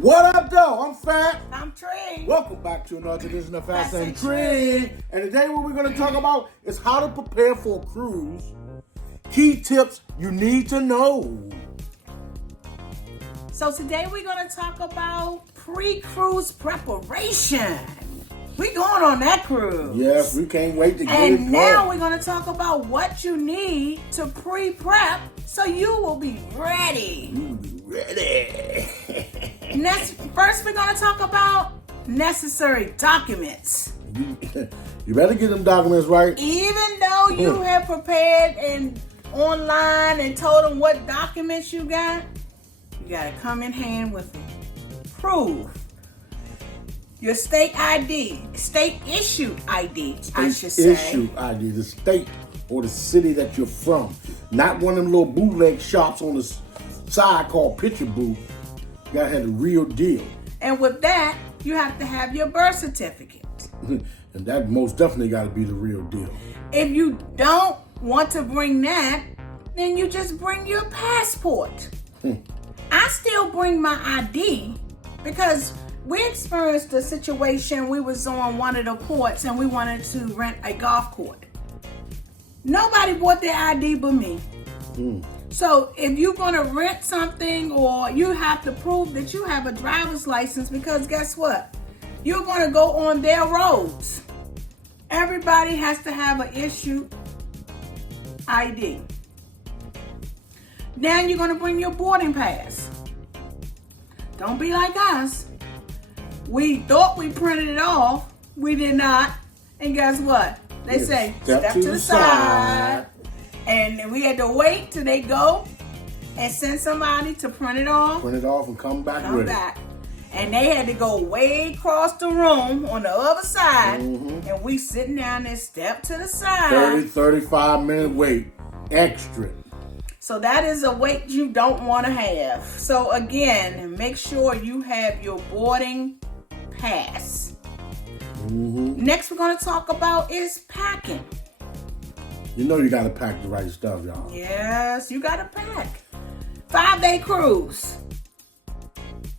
What up, though? I'm Fat. I'm Tre. Welcome back to another edition of Fat and Tre. And today what we're going to talk about is how to prepare for a cruise. Key tips you need to know. So today we're going to talk about pre-cruise preparation. We going on that cruise. Yes, we can't wait to get it And now we're going to talk about what you need to pre-prep so you will be ready. You be ready. First, we're going to talk about necessary documents. You better get them documents right. Even though you have prepared and online and told them what documents you got to come in hand with proof. Your state ID, state issued ID, I should say. Issued ID, the state or the city that you're from. Not one of them little bootleg shops on the side called Picture Booth. You gotta have the real deal. And with that, you have to have your birth certificate. And that most definitely gotta be the real deal. If you don't want to bring that, then you just bring your passport. I still bring my ID because we experienced a situation. We was on one of the ports and we wanted to rent a golf court. Nobody bought their ID but me. So if you're going to rent something, or you have to prove that you have a driver's license, because guess what? You're going to go on their roads. Everybody has to have an issued ID. Now you're going to bring your boarding pass. Don't be like us. We thought we printed it off. We did not. And guess what? They say, step to the side. And we had to wait till they go and send somebody to print it off. Print it off and come back with it. And they had to go way across the room on the other side. And we sitting down there, step to the side. 35 minute wait. Extra. So that is a wait you don't want to have. So again, make sure you have your boarding pass. Next we're going to talk about is packing. You know you got to pack the right stuff, y'all. Yes, you got to pack. 5-day cruise.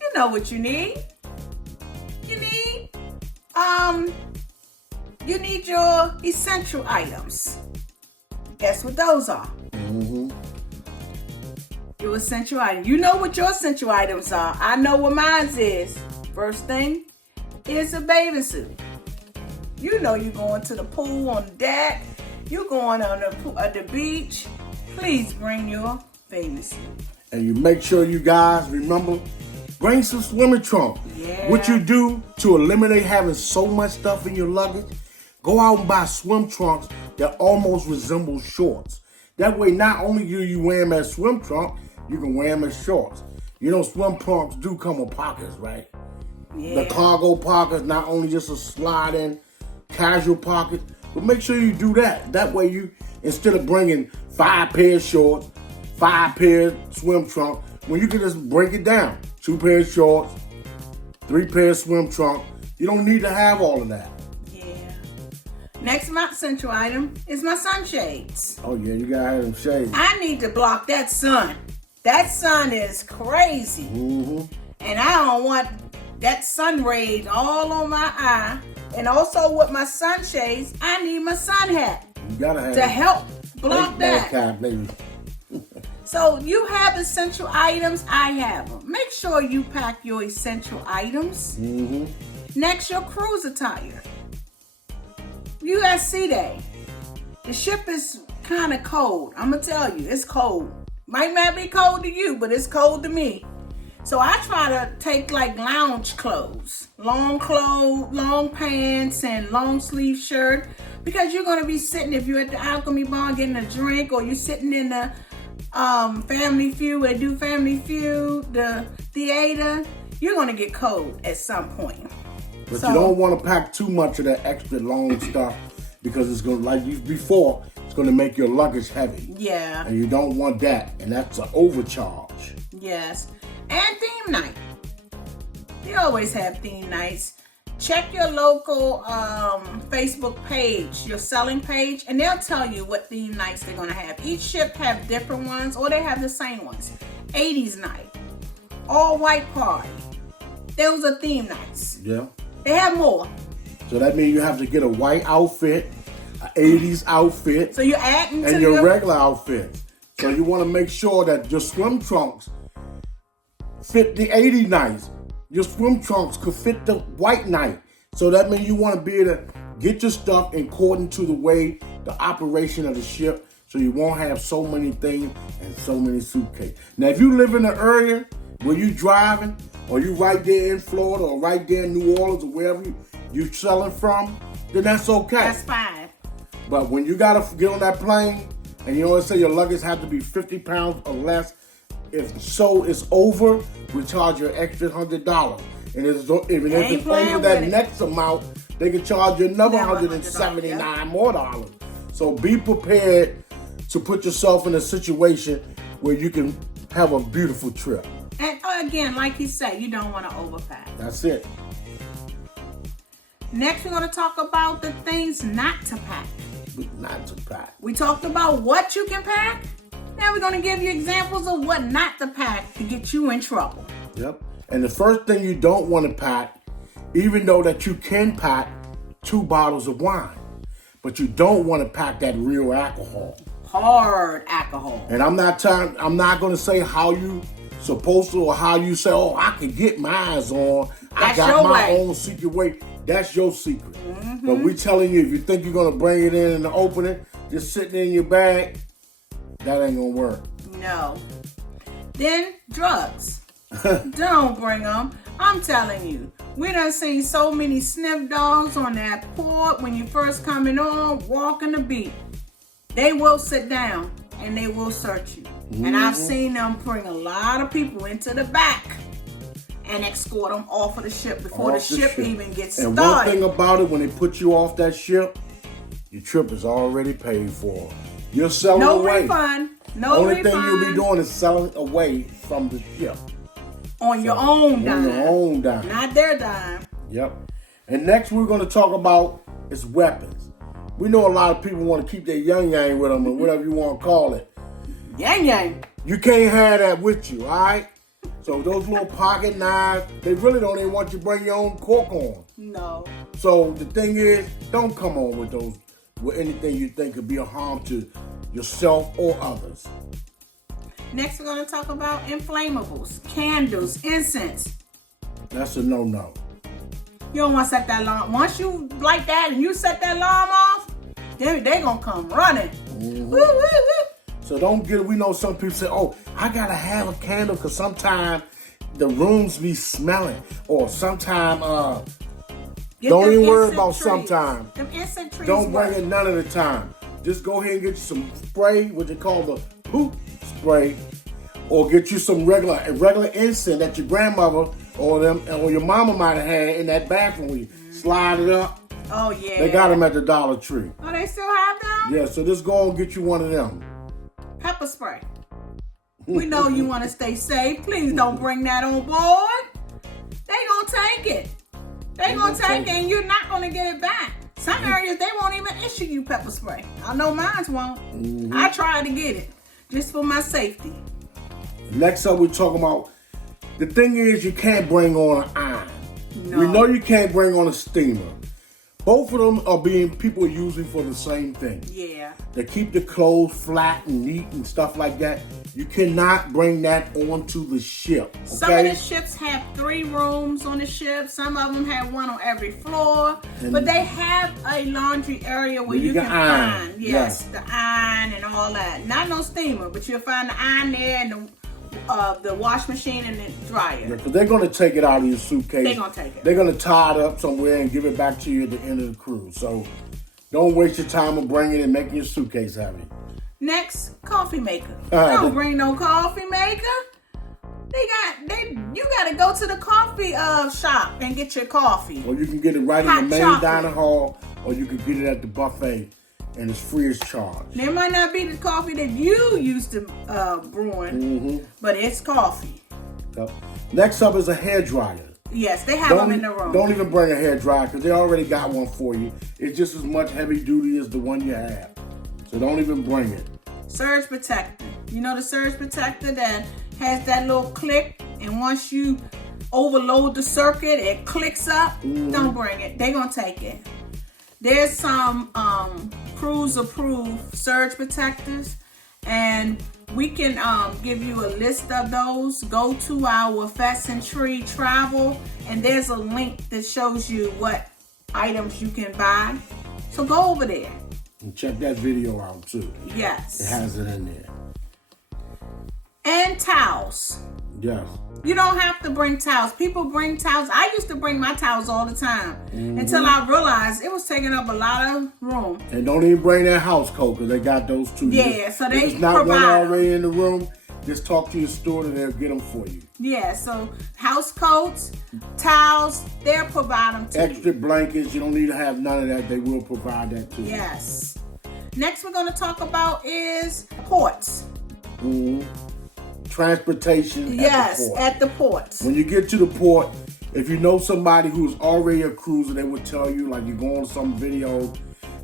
You know what you need. You need your essential items. Guess what those are? Your essential items. You know what your essential items are. I know what mine is. First thing is a bathing suit. You know you're going to the pool, on the deck. You're going on the beach. Please bring your bathing suit. And you make sure you guys remember, bring some swimming trunks. Yeah. What you do to eliminate having so much stuff in your luggage, go out and buy swim trunks that almost resemble shorts. That way, not only do you wear them as swim trunk, you can wear them as shorts. You know, swim trunks do come with pockets, right? Yeah. The cargo pockets, not only just a slide-in casual pocket, but make sure you do that. That way you, instead of bringing 5 pairs of shorts, 5 pairs swim trunk, when you can just break it down. 2 pairs of shorts, 3 pairs swim trunk. You don't need to have all of that. Yeah. Next, my essential item is my sunshades. Oh yeah, you gotta have them shades. I need to block that sun. That sun is crazy. And I don't want that sun rays all on my eye. And also with my sunshades, I need my sun hat. You gotta have to help block that. Cap, baby. So you have essential items, I have them. Make sure you pack your essential items. Next, your cruise attire. USC Day. The ship is kind of cold. I'm going to tell you, it's cold. Might not be cold to you, but it's cold to me. So I try to take like lounge clothes, long pants and long sleeve shirt, because you're going to be sitting, if you're at the Alchemy Bar getting a drink, or you're sitting in the Family Feud, they do Family Feud, the theater, you're going to get cold at some point. But you don't want to pack too much of that extra long stuff, because it's going to, like you before, it's going to make your luggage heavy. Yeah. And you don't want that, and that's an overcharge. Yes. And theme night. You always have theme nights. Check your local Facebook page, your selling page, and they'll tell you what theme nights they're going to have. Each ship have different ones, or they have the same ones. 80s night, all white party, those are theme nights. Yeah. They have more. So that means you have to get a white outfit, an 80s outfit, So you're adding and to your regular outfit. So you want to make sure that your swim trunks fit the 80 nights. Your swim trunks could fit the white night. So that means you want to be able to get your stuff according to the way the operation of the ship, so you won't have so many things and so many suitcases. Now, if you live in an area where you driving, or you right there in Florida, or right there in New Orleans, or wherever you selling from, then that's okay. That's fine. But when you gotta get on that plane, and you always say your luggage has to be 50 pounds or less, if so it's over, we charge you an extra $100. And if it's over that next amount, they can charge you another $179 more dollars. So be prepared to put yourself in a situation where you can have a beautiful trip. And again, like you say, you don't want to overpack. That's it. Next, we're going to talk about the things not to pack. Not to pack. We talked about what you can pack. Now we're going to give you examples of what not to pack to get you in trouble. Yep. And the first thing you don't want to pack, even though that you can pack 2 bottles of wine, but you don't want to pack that real alcohol. Hard alcohol. And I'm not going to say how you supposed to, or how you say, oh, I can get mine on. I got my own secret way. That's your secret. Mm-hmm. But we telling you, if you think you're going to bring it in and open it, just sitting in your bag, that ain't going to work. No. Then drugs. Don't bring them. I'm telling you. We done seen so many sniff dogs on that port when you first coming on, walking the beat. They will sit down and they will search you. Mm-hmm. And I've seen them bring a lot of people into the back and escort them off of the ship before the ship even gets started. And one thing about it, when they put you off that ship, your trip is already paid for. You're selling away. No Only refund. thing you'll be doing is selling away from the ship. On your own dime. On your own dime. Not their dime. Yep. And next we're going to talk about is weapons. We know a lot of people want to keep their yang with them, or whatever you want to call it. Yang. You can't have that with you, all right? So those little pocket knives, they really don't even want you to bring your own cork on. No. So the thing is, don't come on with those, with anything you think could be a harm to yourself or others. Next, we're going to talk about inflamables, candles, incense. That's a no-no. You don't want to set that alarm. Once you like that and you set that alarm off, they going to come running. Mm-hmm. Woo, woo, woo. So don't get it. We know some people say, oh, I got to have a candle because sometimes the rooms be smelling. Or sometimes, don't even worry about sometimes. Them incense trees don't bring it none of the time. Just go ahead and get you some spray, what they call the poop spray, or get you some regular incense that your grandmother or your mama might have had in that bathroom where you slide it up. Oh yeah. They got them at the Dollar Tree. Oh, they still have them? Yeah, so just go and get you one of them. Pepper spray. We know you want to stay safe. Please don't bring that on board. They gonna take it. They gonna take it and you're not gonna get it back. Some areas they won't even issue you pepper spray. I know mine won't. Mm-hmm. I tried to get it just for my safety. Next up, we're talking about, the thing is, you can't bring on an iron. No. We know you can't bring on a steamer. Both of them are being people using for the same thing. Yeah. They keep the clothes flat and neat and stuff like that. You cannot bring that onto the ship. Okay? Some of the ships have 3 rooms on the ship. Some of them have 1 on every floor. But they have a laundry area where you can find, the iron and all that. Not no steamer, but you'll find the iron there and the wash machine and the dryer. Yeah, because they're going to take it out of your suitcase. They're going to take it. They're going to tie it up somewhere and give it back to you at the end of the cruise. So don't waste your time of bringing it and making your suitcase heavy. Next, coffee maker. Don't bring no coffee maker. You gotta go to the coffee shop and get your coffee. Or you can get it right in the main dining hall, or you can get it at the buffet, and it's free as charge. It might not be the coffee that you used to brewing, but it's coffee. Yep. Next up is a hairdryer. Yes, they have them in the room. Don't even bring a hairdryer because they already got one for you. It's just as much heavy duty as the one you have. So don't even bring it. Surge protector. You know the surge protector that has that little click, and once you overload the circuit, it clicks up. Don't bring it. They're gonna take it. There's some cruise approved surge protectors, and we can give you a list of those. Go to our Tre Travel, and there's a link that shows you what items you can buy. So go over there. And check that video out too. Yes. It has it in there. And towels. Yes. You don't have to bring towels. People bring towels. I used to bring my towels all the time until I realized it was taking up a lot of room. And don't even bring that house coat because they got those too. Yeah, so they if it's not provide one already in the room, just talk to your store and they'll get them for you. Yeah, so house coats, towels, they'll provide them to you. Extra blankets, you don't need to have none of that. They will provide that too. Yes. Next we're going to talk about is ports. Transportation at the ports. When you get to the port, if you know somebody who's already a cruiser, they will tell you, like you go on some videos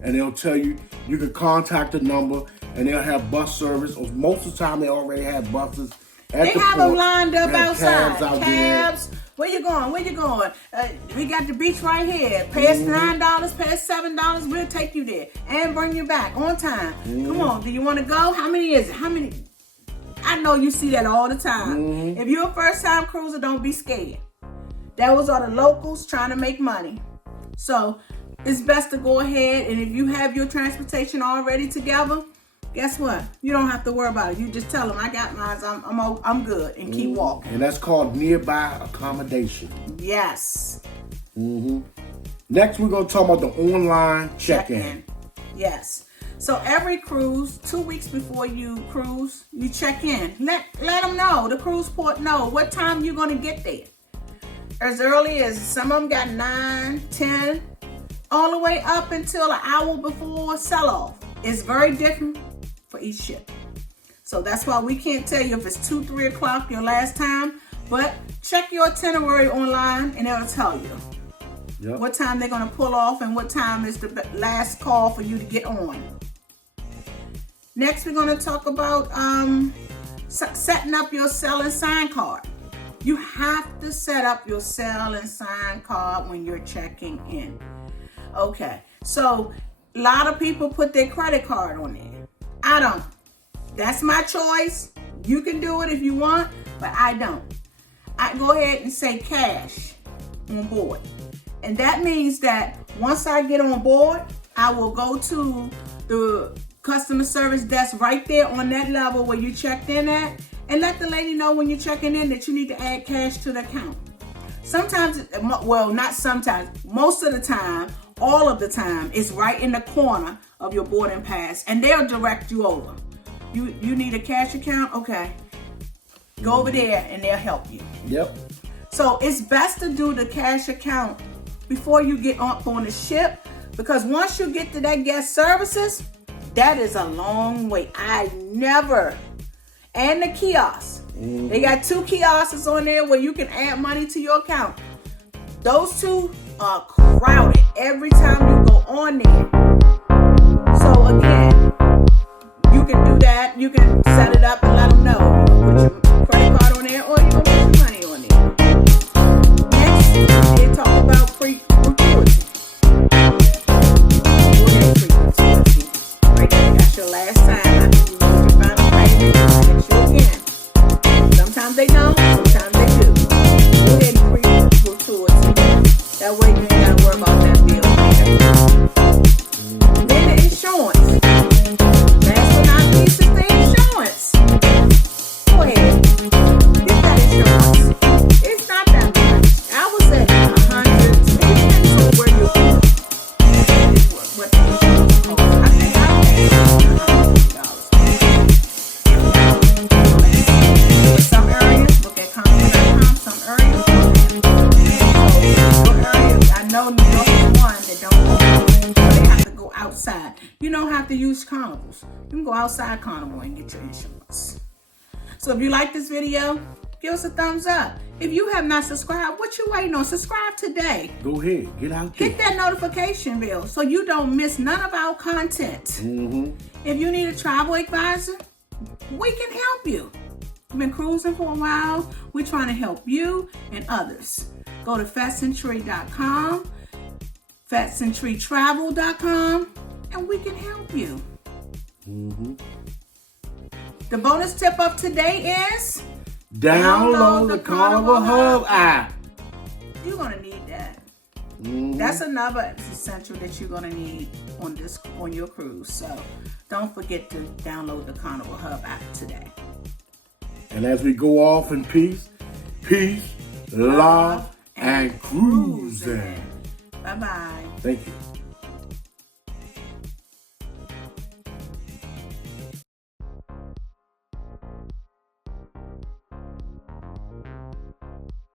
and they'll tell you, you can contact the number and they'll have bus service. Or most of the time they already have buses at They the have port. them lined up outside. Cabs out Cabs. Where you going? Where you going? We got the beach right here. Pay us $9, pay us $7. We'll take you there and bring you back on time. Come on. Do you want to go? How many is it? How many? I know you see that all the time. If you're a first-time cruiser, don't be scared. Those are the locals trying to make money. So it's best to go ahead, and if you have your transportation already together, guess what? You don't have to worry about it. You just tell them, I got mine, I'm good, and keep walking. And that's called nearby accommodation. Yes. Next, we're going to talk about the online check-in. Yes. So every cruise, 2 weeks before you cruise, you check in. Let them know, the cruise port know what time you're going to get there. As early as some of them got 9, 10, all the way up until an hour before sell-off. It's very different for each ship. So that's why we can't tell you if it's 2, 3 o'clock your last time, but check your itinerary online and it'll tell you what time they're going to pull off and what time is the last call for you to get on. Next, we're going to talk about setting up your sell and sign card. You have to set up your sell and sign card when you're checking in. Okay, so a lot of people put their credit card on there. I don't. That's my choice. You can do it if you want, but I don't. I go ahead and say cash on board. And that means that once I get on board, I will go to the customer service desk right there on that level where you checked in at, and let the lady know when you're checking in that you need to add cash to the account. Sometimes, well, not sometimes, most of the time, all of the time, it's right in the corner of your boarding pass, and they'll direct you over. You need a cash account? Okay. Go over there and they'll help you. Yep. So it's best to do the cash account before you get up on the ship, because once you get to that guest services, that is a long way. And the kiosks. They got 2 kiosks on there where you can add money to your account. Those 2 are crowded every time you go on there. So again, you can do that. You can set it up and let them know. You can put your credit card on there or you can put your money on there. Next, they talk about pre-gratuity. Go ahead, pre-gratuity. Right there, that's your last time. After you make your final payment, next you again. Sometimes they don't, sometimes they do. Go ahead and pre-gratuity. That way you ain't got to worry about that bill later. Then the insurance. Last but not least is the insurance. Go ahead. Get that insurance. It's not that much. I was at 100. It depends on where you're going. What the insurance costs. I think I paid $100. For some areas, look at Carnival.com. Some areas, I know New York is one that don't go, so they have to go outside. You don't have to use Carnivals. You can go outside Carnival and get your insurance. So if you like this video, give us a thumbs up. If you have not subscribed, what you waiting on? Subscribe today. Go ahead, get out there. Hit that notification bell so you don't miss none of our content. If you need a travel advisor, we can help you. You've been cruising for a while. We're trying to help you and others. Go to fatcentury.com, fatcenturytravel.com, and we can help you. The bonus tip of today is Download the Carnival Hub app. You're going to need that. That's another essential that you're going to need on your cruise. So don't forget to download the Carnival Hub app today. And as we go off in peace, love, and cruising. Bye-bye. Thank you.